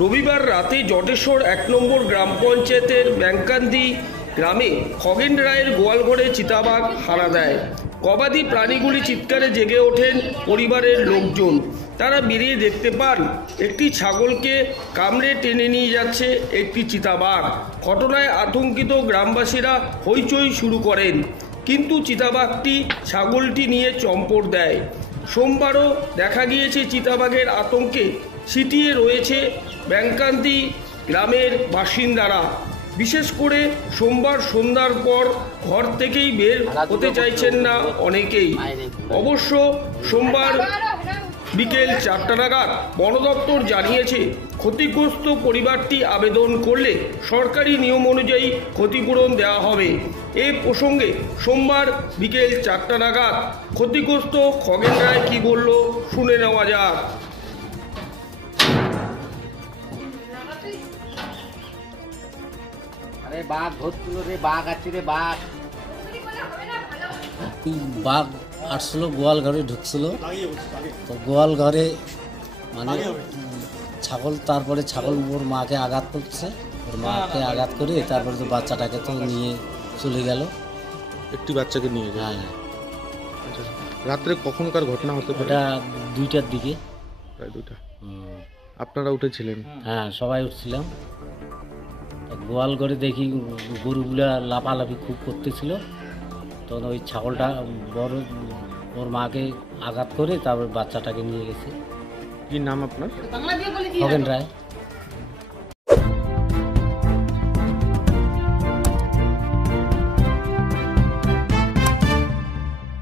রবিবার রাতে জটেশ্বর ১ নম্বর গ্রাম পঞ্চায়েতের ব্যাংকান্দি গ্রামে খগেন রায়ের গোয়ালঘরে চিতাবাঘ হানা দেয়। গবাদি প্রাণীগুলি চিৎকারে জেগে ওঠেন পরিবারের লোকজন। তারা বেরিয়ে দেখতে পান একটি ছাগলকে কামড়ে টেনে নিয়ে যাচ্ছে একটি চিতাবাঘ। ঘটনায় আতঙ্কিত গ্রামবাসীরা হইচই শুরু করেন, কিন্তু চিতাবাঘটি ছাগলটি নিয়ে চম্পট দেয়। সোমবারও দেখা গিয়েছে চিতাবাঘের আতঙ্কে ছিটিয়ে রয়েছে ব্যাংকান্দি গ্রামের বাসিন্দারা। বিশেষ করে সোমবার সন্ধ্যার পর ঘর থেকেই বের হতে চাইছেন না অনেকেই। অবশ্য সোমবার বিকেল ৪টা নাগাদ বন দপ্তর জানিয়েছে ক্ষতিগ্রস্ত পরিবারটি আবেদন করলে সরকারি নিয়ম অনুযায়ী ক্ষতিপূরণ দেওয়া হবে। এ প্রসঙ্গে সোমবার বিকেল ৪টা নাগাদ ক্ষতিগ্রস্ত খগেন রায় কী বলল শুনে নেওয়া যাক। বাঘ ধরছিল রে, বাঘ আছে রে, বাঘ আসছিল গোয়াল ঘরে ঢুকছিল। তো গোয়াল ঘরে মানে ছাগল, তারপরে ছাগল ওর মাকে আঘাত করছে, ওর মাকে আঘাত করে তারপরে তো বাচ্চাটাকে তো নিয়ে চলে গেল। একটি বাচ্চাকে নিয়ে গেল। হ্যাঁ। রাত্রে কখনকার ঘটনা হতে পারে? এটা 2টার দিকে, প্রায় 2টা। আপনারা উঠেছিলেন? হ্যাঁ, সবাই উঠছিলাম। গোয়াল ঘরে দেখি গরুগুলা লাফালাফি খুব করতেছিল। তখন ওই ছাগলটা বড় ওর মাকে আঘাত করে তারপর বাচ্চাটাকে নিয়ে গেছে। কি নাম আপনার? খগেন রায়।